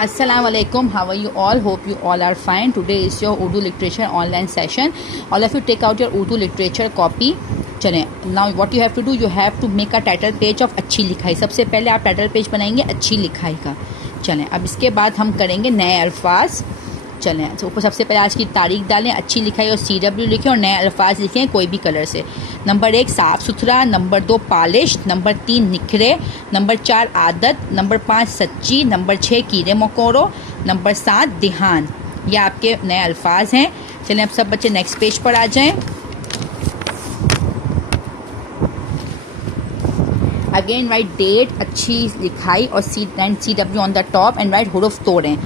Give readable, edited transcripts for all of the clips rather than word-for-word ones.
Assalamu alaikum. How are you all? Hope you all are fine. Today is your Urdu literature online session. All of you take out your Urdu literature copy. चलें, now what you have to do, you have to make a title page of अच्छी लिखाई. सबसे पहले आप title page बनाएंगे अच्छी लिखाई का. चलें, अब इसके बाद हम करेंगे नए अल्फाज. चलें, तो ऊपर सबसे पहले आज की तारीख डालें, अच्छी लिखाई और CW लिखें और नए अल्फाज लिखें कोई भी कलर से. नंबर 1 साफ़ सुथरा, नंबर 2 पॉलिश, नंबर 3 निखरे, नंबर 4 आदत, नंबर 5 सच्ची, नंबर 6 कीड़े मकोड़ों, नंबर 7 ध्यान. ये आपके नए अल्फाज हैं. चलें, अब सब बच्चे नेक्स्ट पेज पर आ जाएं. अगेन राइट डेट, अच्छी लिखाई और CW on the top and right हुरूफ तोड़ें.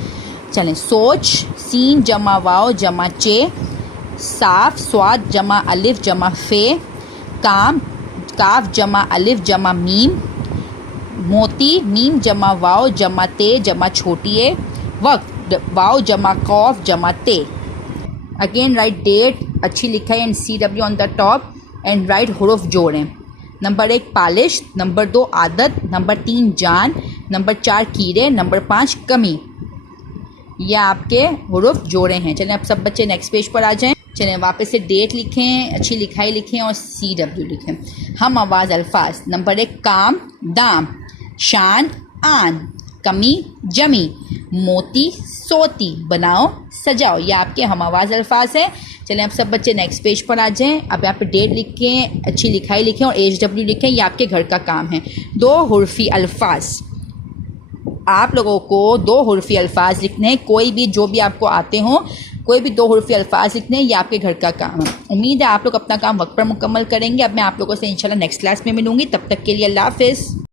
चलें, सोच, सीन जमा वाव जमा चे, साफ स्वाद जमा अलिफ जमा फे, काम काफ जमा अलिफ जमा मीम, मोती मीम जमा वाव जमा ते जमा छोटी ए, वक्त वाव जमा कौफ जमा ते. अगेन राइट डेट, अच्छी लिखाई and CW on the top and right हुरूफ जोड़ें. नंबर 1 पॉलिश, नंबर 2 आदत, नंबर 3 जान, नंबर 4 कीड़े, नंबर 5 कमी. ये आपके हुरूफ जोड़े हैं. चलें, अब सब बच्चे नेक्स्ट पेज पर आ जाएं. चलें, वापस से डेट लिखें, अच्छी लिखाई लिखें और CW लिखें. हम आवाज़ अल्फाज. नंबर 1 काम दाम, शान आन, कमी जमी, मोती सोती, बनाओ सजाओ. ये आपके हम आवाज़ अल्फाज हैं. चलें, अब सब बच्चे नेक्स्ट पेज पर आ जाएं. अब यहाँ पे डेट लिखें, अच्छी लिखाई लिखें और HW लिखें. ये आपके घर का काम है. 2 हुर्फी अल्फाज. आप लोगों को 2 हुर्फी अल्फाज लिखने हैं. कोई भी जो भी आपको आते हों, कोई भी 2 हुर्फी अल्फाज लिखने हैं. ये आपके घर का काम है. उम्मीद है आप लोग अपना काम वक्त पर मुकम्मल करेंगे. अब मैं आप लोगों से इंशाल्लाह नेक्स्ट क्लास में मिलूंगी. तब तक के लिए अल्लाह हाफिज़.